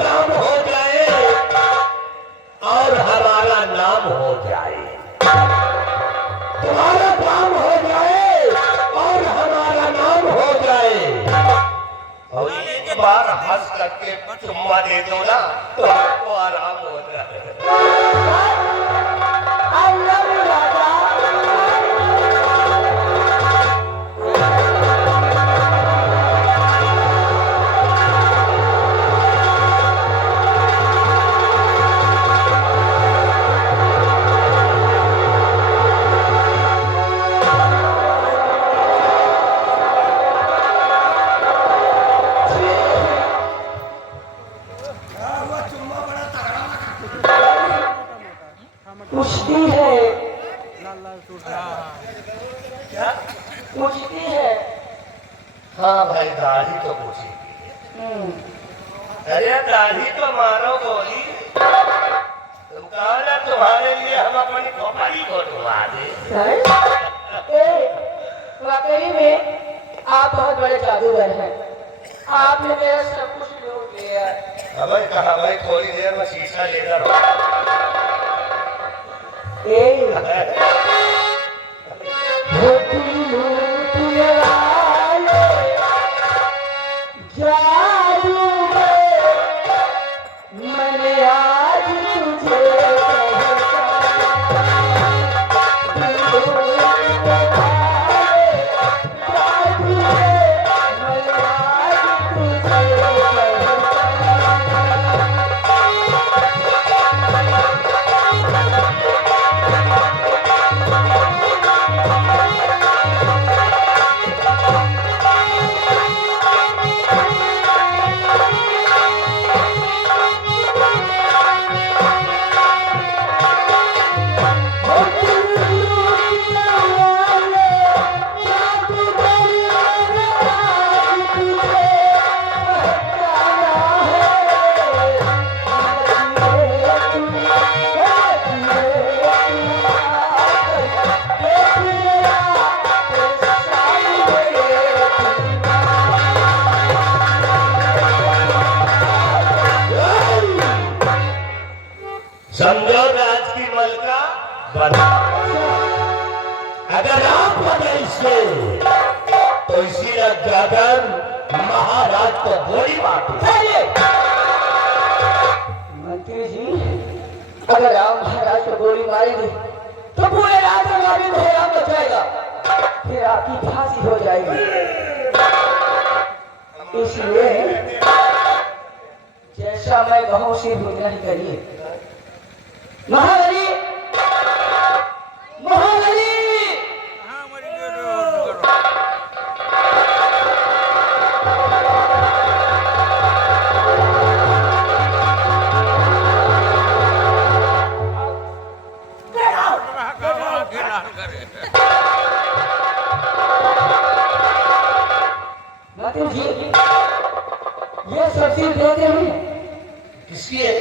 काम हो जाए और हमारा नाम हो जाए, तुम्हारा काम हो जाए और हमारा नाम हो जाए, और एक बार हंस करके चुम्मा दे दो ना तो आपको आराम हो जाए। I love you, राजा। कुश्ती है, क्या कुश्ती है। हाँ भाई दाढ़ी तो पूछी। अरे दाढ़ी तो मारो गोली, तुम कहो ना तुम्हारे लिए हम अपनी खोपड़ी घोटवा दे। वाकई में आप बहुत बड़े जादूगर हैं। आपने मेरा सब कुछ लूट लिया। हमें कहा भाई थोड़ी देर में शीशा लेकर मैंने आज तुझे समझो राज की मलका बना। अगर आप बदल से तो इसी गगन महाराज को गोली मार। मंत्री जी, अगर आप महाराज को गोली मारेंगे तो पूरे राज में बहराम लग जाएगा, फिर आपकी फांसी हो जाएगी। इसलिए जैसा मैं कहूँ सिर्फ उतना ही करिए। महाबली, महाबली, मंत्री जी, ये शमशीर देते हैं। किसकी है?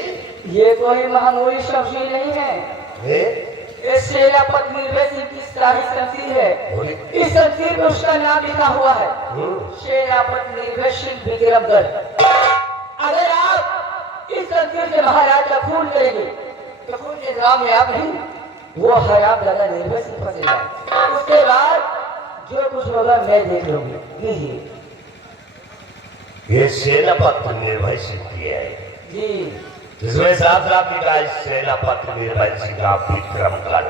ये कोई मामूली शमशीर नहीं है। ये सेनापति निर्भय सिंह की शाही शमशीर है। इस शमशीर में उसका नाम लिखा हुआ है, सेनापति निर्भय सिंह विक्रमगढ़। अगर आप इस शमशीर से महाराज का खून करेंगे तो खून के नाम में आप नहीं, वो हराम दादा निर्भय सिंह फंसेगा। उसके बाद जो कुछ होगा मैं देख लूंगी। लीजिए। ये सेनापति निर्भय सिंह की है जी, जिसमें साफ साफ लिखा है सेनापति निर्भय सिंह का विक्रमगढ़।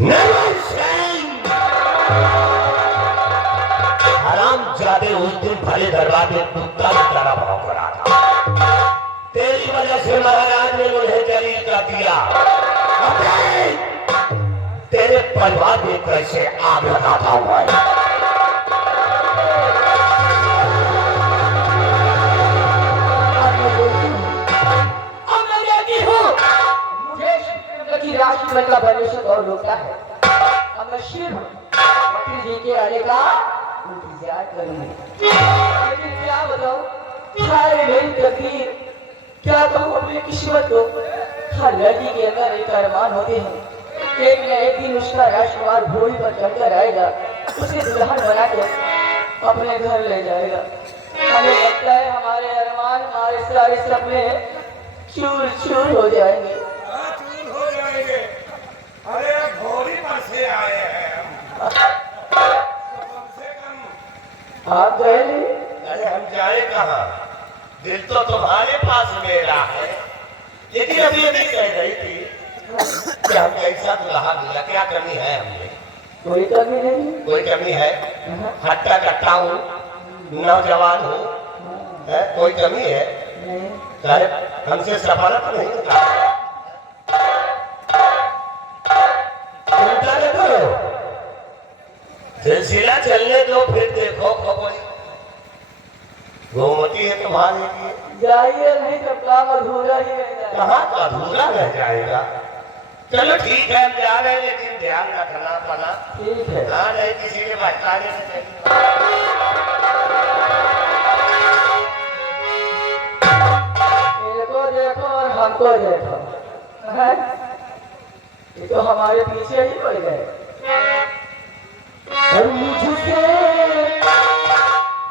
निर्भय सिंह हराम जादे उस दिन भले दरबार में कुत्ता की तरह भौंक रहा था। तेरी वजह से महाराज ने मुझे जलील कर दिया। तेरे परिवार में कैसे आग लगाता हुआ है। राशि मतलब भविष्य और रोकता है। अब मैं शिव मंत्री जी के आने का इंतजार करूंगी। लेकिन क्या बताऊं, सारे मेरी तकदीर, क्या कहूं अपनी किस्मत को। हर लड़की के अंदर एक अरमान होते हैं, एक न एक दिन उसका राजकुमार घोड़ी पर चढ़कर आएगा, उसे दुल्हन बनाकर अपने घर ले जाएगा। हमें लगता है हमारे अरमान, हमारे सारे सपने चूर चूर हो जाएंगे। हाँ, चूर हो जाएंगे। अरे घोड़ी पर से आए हैं हम। तो कम से कम आप गए नहीं? अरे हम जाए कहाँ? दिल तो तुम्हारे पास मेरा है। लेकिन अभी अभी कह रही थी कि हम कैसा दुल्हा मिला, क्या कमी है हमने? कोई कमी नहीं। कोई कमी है? हट्टा कट्टा हूँ, नौजवान हूँ, है? कोई कमी है? नहीं। साहब हमसे सफलता नहीं होता। चिंता न करो, सिलसिला चलने दो, फिर देखो खबर घूमती है तुम्हारे लिए। जाइए, नहीं तो काम अधूरा ही रह जाएगा। कहाँ का अधूरा रह जाएगा? चलो ठीक है, हम जा रहे हैं, लेकिन ध्यान रखना अपना। ठीक है। हाँ, नहीं किसी ने भटकाने से नहीं। इनको देखो और हमको देखो, हैं? ये तो हमारे पीछे ही पड़ गए। और मुझसे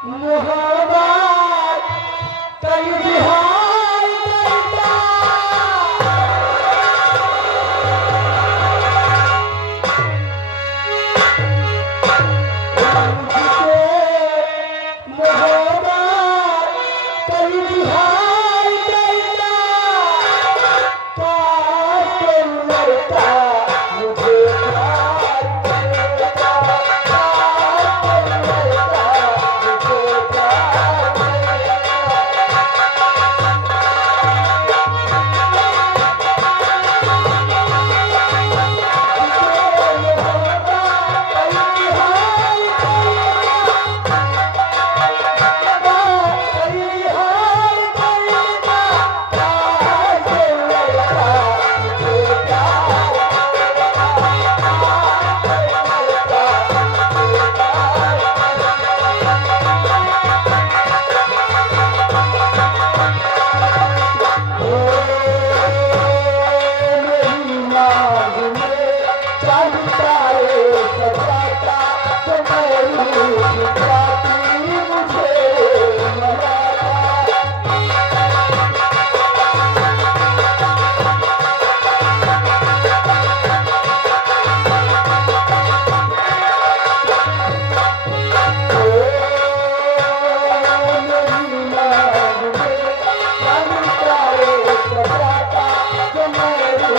मोहब्बत का इजहार करता, मुझसे मोहब्बत का इजहार करता, काश कोई लड़का मुझे प्यार करता, काश कोई लड़का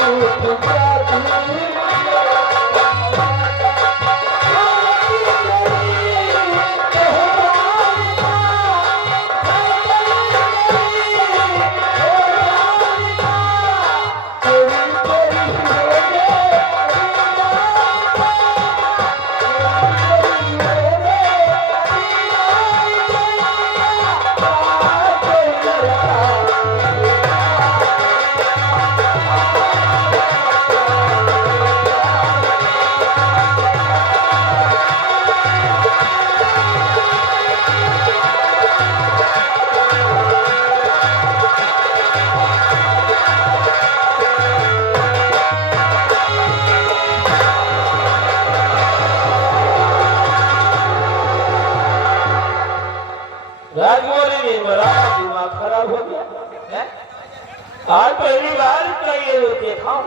मुझे प्यार राजमौली ने मेरा दिमाग खराब हो गया है? आज पहली बार का ये देखा हूं,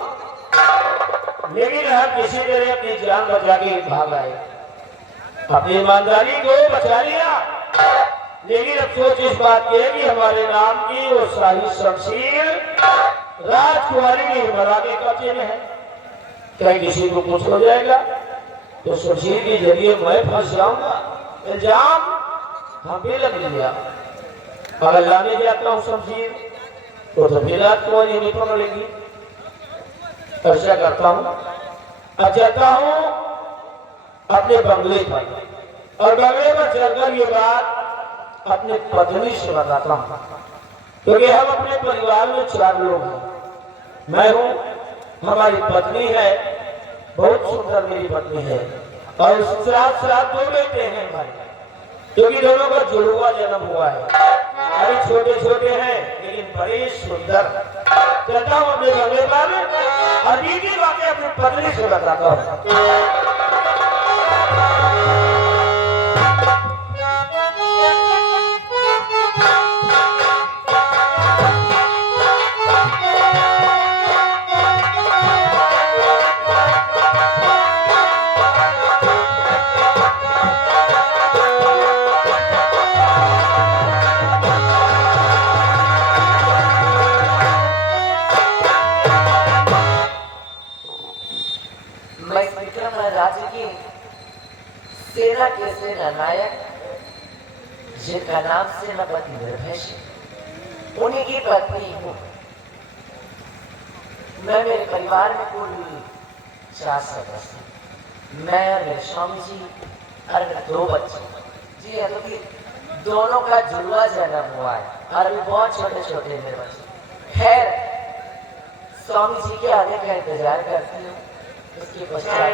लेकिन हम किसी तरह अपनी जान बचा के भाग आए, अपनी ईमानदारी को बचा लिया। लेकिन अफसोस इस बात की है कि हमारे नाम की वो शाही शमशीर राजकुमारी निर्मला के कब्जे में है। कहीं किसी को कुछ हो जाएगा तो शमशीर के जरिए मैं फंस जाऊंगा, इल्जाम हम भी लग लिया। अगर लाने जाता हूँ शमशीर तो फिर राजकुमारी नहीं पकड़ेगी। ऐसा करता हूँ, जाता हूँ अपने बंगले पर, और बंगले पर चलकर ये बात अपने पत्नी से बताता हूँ, क्योंकि हम अपने परिवार में 4 लोग हैं। मैं हूँ, हमारी पत्नी है, बहुत सुंदर मेरी पत्नी है, और उसके साथ 2 बेटे हैं हमारे, क्योंकि दोनों का जुड़वा जन्म हुआ है। अरे छोटे छोटे हैं लेकिन बड़े सुंदर। चलता हूँ अपने बंगले पर, अभी की बातें अपनी पत्नी से बताता हूँ। का नाम सेनापति निर्भय सिंह, उन्हीं की पत्नी हूँ। मैं मेरे परिवार में कुल 4 सदस्य, मैं और मेरे स्वामी जी और मेरे 2 बच्चे। जी है, तो फिर दोनों का जुड़वा जन्म हुआ है और अभी बहुत छोटे छोटे मेरे बच्चे। खैर, स्वामी जी के आने का इंतजार करती हूँ, उसके पश्चात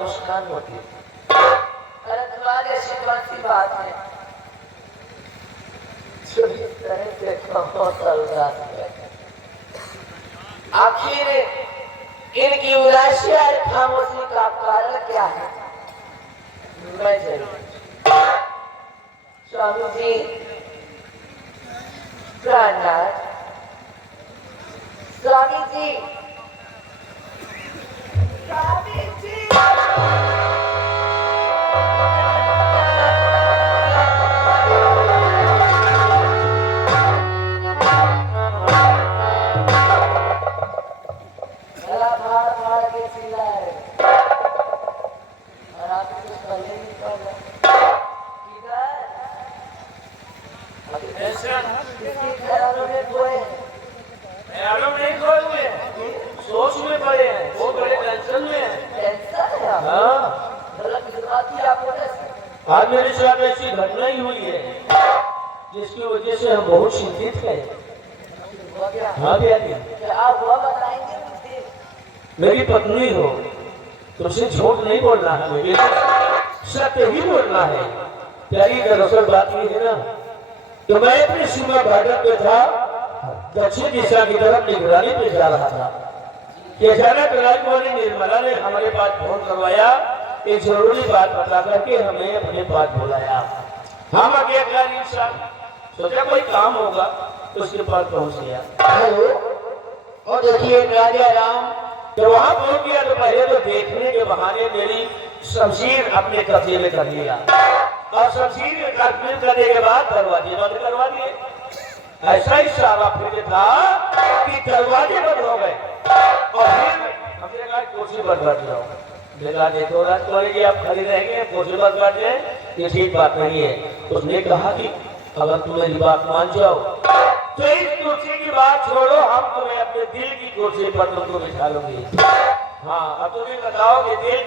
मुस्कान होती है। परंतु ऐसी कौन सी बात है जो इस तरह से खामोश उदास है? आखिर इनकी उदासी और खामोशी का कारण क्या है? मैं जरूर स्वामी जी प्राणनाथ, स्वामी जी, स्वामी जी। गला फाड़ फाड़ के चिल्ला रहे और आप कुछ पहले नहीं कर रहे किधर इसके ख्यालों में खोए ख्यालों में नहीं खोए हुए हैं, सोच में पड़े हैं, बहुत बड़े टेंशन में हैं। टेंशन है आप हाँ, मतलब किस बात की आपको टेंशन आज मेरे साथ ऐसी घटना ही हुई है जिसकी वजह से हम बहुत चिंतित हैं। हुआ क्या हाँ भैया जी, क्या आप हुआ बताएंगे मुझे मेरी पत्नी हो, तुमसे झूठ नहीं बोलना है, मुझे सत्य ही बोलना है। प्यारी दरअसल बात ये है ना, तो मैं अपनी सीमा भाजपा पे था, दक्षिण दिशा की तरफ निगरानी पे जा रहा था कि अचानक राजकुमारी निर्मला ने हमारे पास फोन करवाया, एक जरूरी बात बता करके हमें अपने पास बुलाया। हम आज्ञाकारी इंसान, सोचा कोई काम होगा तो उसके पास पहुंच गया। हेलो, और देखिए राजा राम तो वहां पहुंच गया तो पहले तो देखने के बहाने मेरी शमशीर अपने कब्जे में कर लिया और शमशीर में कब्जे करने के बाद दरवाजे बंद करवा दिए। ऐसा ही सारा फिर था कि दरवाजे बंद हो गए और फिर हमने कहा कुर्सी पर बैठ जाओ। देखा देखो राजकुमारी जी आप खड़ी रहेंगे, कुर्सी पर बैठ जाए, ये ठीक बात नहीं है। उसने कहा कि अगर तुम मेरी बात मान जाओ तो इस कुर्सी की बात छोड़ो, हम तुम्हें अपने दिल की कुर्सी पर तुमको बिठा लोगे। हाँ, अब तुम्हें बताओ कि दिल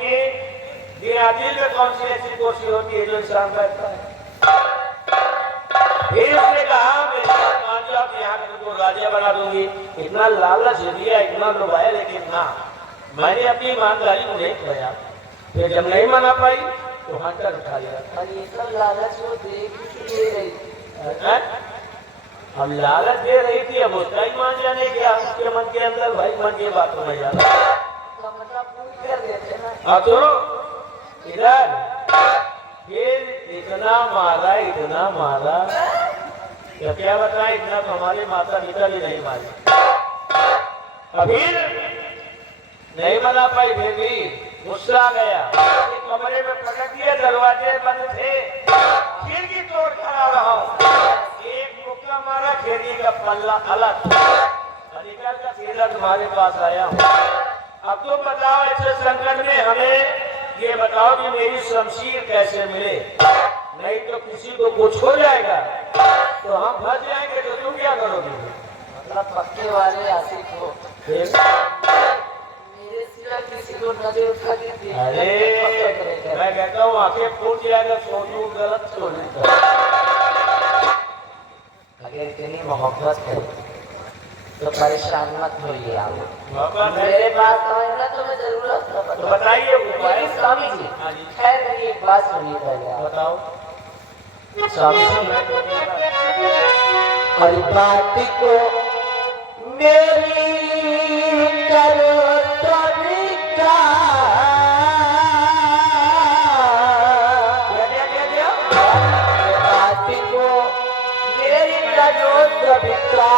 में कौन सी ऐसी कुर्सी होती है जो इंसान बैठता है। फिर उसने कहा मेरी बात मान जाओ कि यहाँ तुमको राजा बना दूंगी। इतना लालच दिया, इतना लुभाया, लेकिन ना, मैंने अपनी ईमानदारी को नहीं खोया। फिर जब नहीं मना पाई तो हंटर उठा लिया। और ये सब लालच वो देख ले रही अब लालच दे रही थी, अब उसका ही मान जाने क्या उसके मन के अंदर, भाई मन की बात को नहीं जाता। तो मतलब पूरी कर देते ना अब तो इधर फिर इतना मारा तो क्या बताएं, इतना तो हमारे माता पिता भी नहीं मारे। अभी नहीं मना पाई, फिर भी गुस्सा आ गया, कमरे में पटक दिया, दरवाजे बंद थे, खिड़की तोड़ खड़ा रहा, एक मुक्का मारा, खिड़की का पल्ला अलग निकल कर सीधा तुम्हारे पास आया हूँ। अब तुम बताओ ऐसे संकट में हमें ये बताओ कि मेरी शमशीर कैसे मिले, नहीं तो किसी को कुछ हो जाएगा तो हम फंस जाएंगे, तो तुम क्या करोगे? मतलब पक्के वाले आशिक हो मेरे सिवा किसी को नजर उठा के देखते अरे मैं कहता हूँ आंखें फूट जाएगा, सोचू गलत सोचू। अगर इतनी मोहब्बत है तो परेशान मत होइए आप। मेरे मेरे पास आएगा तो मैं जरूरत तो बताइए उपाय। स्वामी जी खैर मेरी एक बात सुनिए पहले आप। बताओ स्वामी जी हर बात को मेरी करो तरीका, बात को मेरी करो तरीका,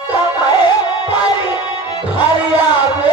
समय पर घर आवे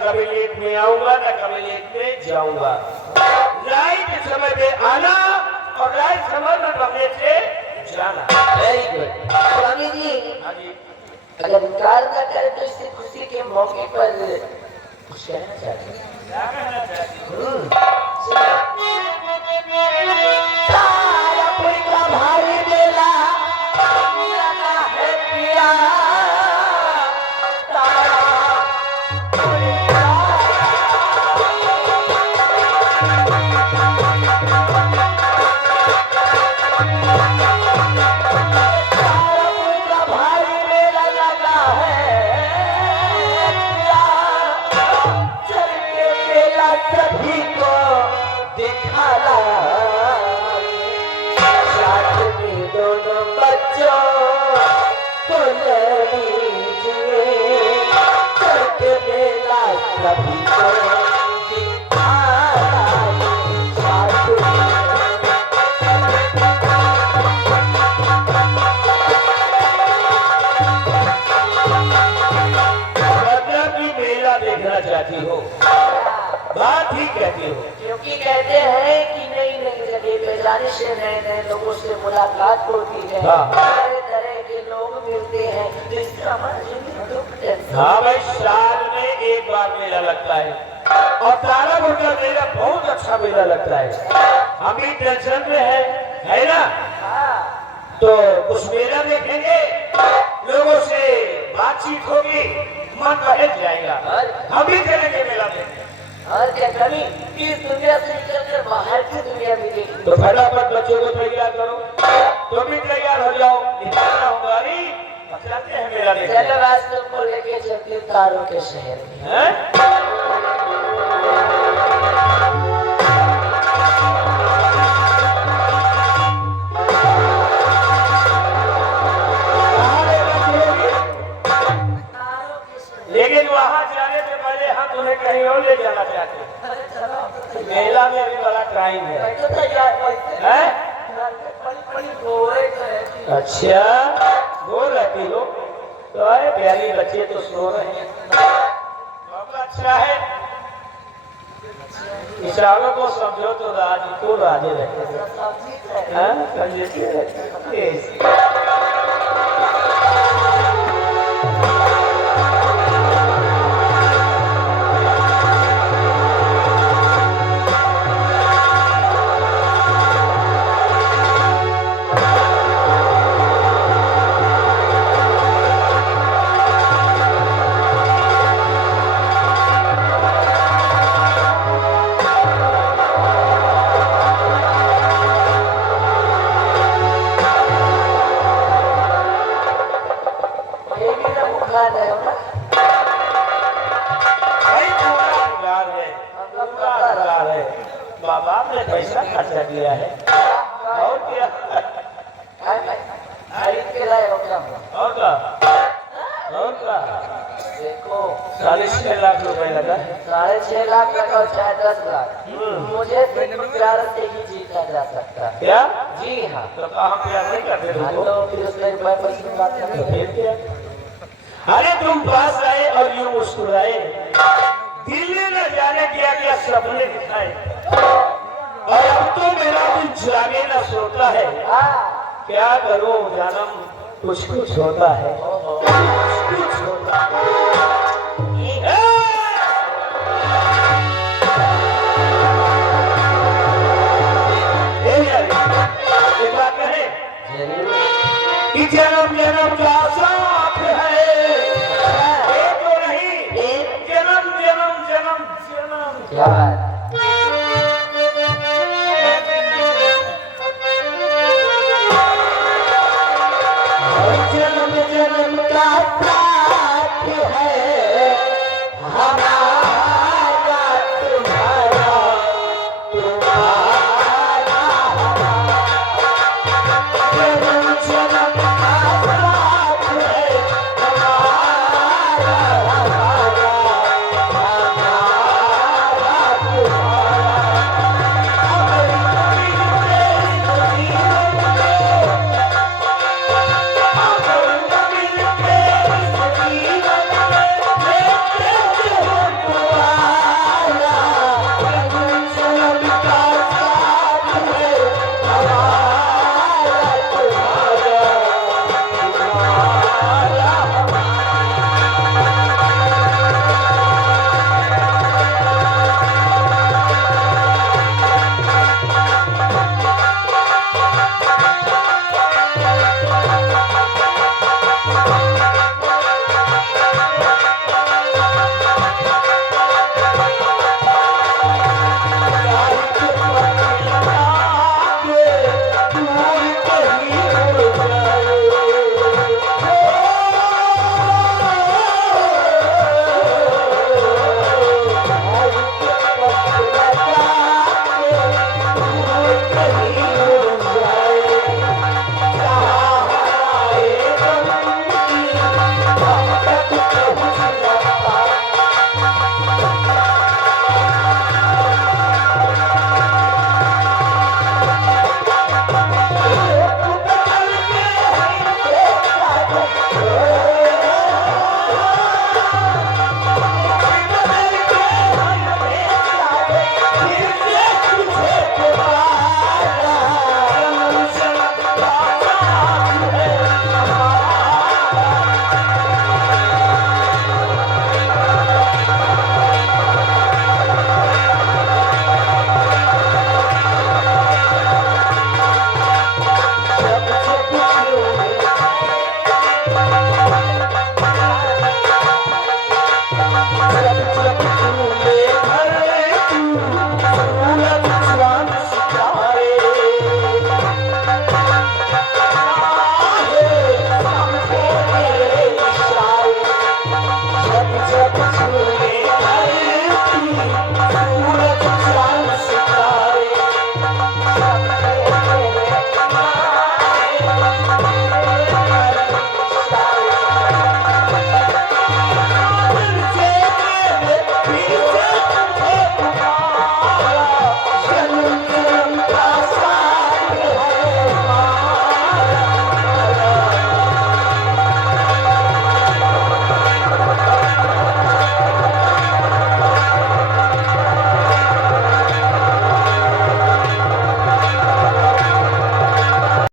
कभी लेट में आऊंगा ना कभी लेट में जाऊंगा। राइट समय पे आना और राइट समय में बगले से पहचाना। Very good Swami ji. हाँ जी। अगर इनकार न करे तो इससे खुशी के मौके पर कुछ कहना चाहते हैं? क्या कहना चाहती हो? तारापुर का भारी मेला लगा है पिया, तारापुर का भारी मेला लगा है पिया, चल के मेला सभी को दिखाना, साथ में दोनों बच्चों को ले लीजिए, चल के मेला सभी को दिखाना, साथ में मतलब कि मेला देखना चाहती हो, बात ही कहती हो। क्योंकि कहते हैं कि नई नई जगह पे जाने से नए नए लोगों से मुलाकात होती है, हाँ। तरह तरह के लोग मिलते हैं, जिसका मन दुख टेंशन। हाँ भाई, साल में एक बार मेला लगता है और तारापुर का मेला बहुत अच्छा मेला लगता है। हम भी टेंशन में है ना? हाँ, तो उस मेला देखेंगे, लोगों से बातचीत होगी, मन बहल जाएगा। हम भी चलेंगे मेला देखने। और क्या कमी इस दुनिया से निकलकर बाहर की दुनिया में देखी। तो फटाफट बच्चों को तैयार करो, तुम भी तैयार हो जाओ, निकलना होगा। चलते हैं मेला देखने। चलो आज तुमको लेके चलते हैं तारों के शहर में। हैं? कहाँ लेना चाहिए? तारों के शहर। लेकिन वहाँ जाने से पहले हम तुम्हें कहीं और ले जाना चाहते हैं। अरे चलो, मेला में भी बड़ा टाइम है। बैठो तो यार बैठो। हैं? बड़ी बड़ी गोरे तो रहती है। अच्छा, सो रहती हो तो अरे प्यारी बच्चे तो सो रहे हैं। बहुत अच्छा है, इशारों को समझो तो राज को राजे रहते हैं। सब्जी तो है। हाँ, समझे रहते हैं। ये भी तो बुखार है ना। भाई पूरा बिगाड़ है, पूरा बिगाड़ है। माँ बाप ने पैसा खर्चा किया है और क्या? खरीद के लाए हो क्या? और का? और का? देखो 6.5 लाख रुपए लगा है। 6.5 लाख लगा चाहे 10 लाख, मुझे सिर्फ प्यार से ही जीता जा सकता है। क्या? जी हाँ। तो कहाँ प्यार नहीं करते हाँ, तुमको? तो फिर उसमें रुपए पैसे की बात तो करें। फिर क्या? अरे तुम पास आए और यूं मुस्कुराए, दिल ने न जाने क्या क्या सपने दिखाए, और अब तो मेरा दिल जागे न सोता है। हाँ, क्या करूं जानम, कुछ कुछ होता है, कुछ कुछ होता है। ए! ए यार, एक बात कहे कि जन्म जन्म का साथ है, ये तो नहीं, जन्म जन्म जन्म जन्म। क्या बात? जन्म जन्म का साथ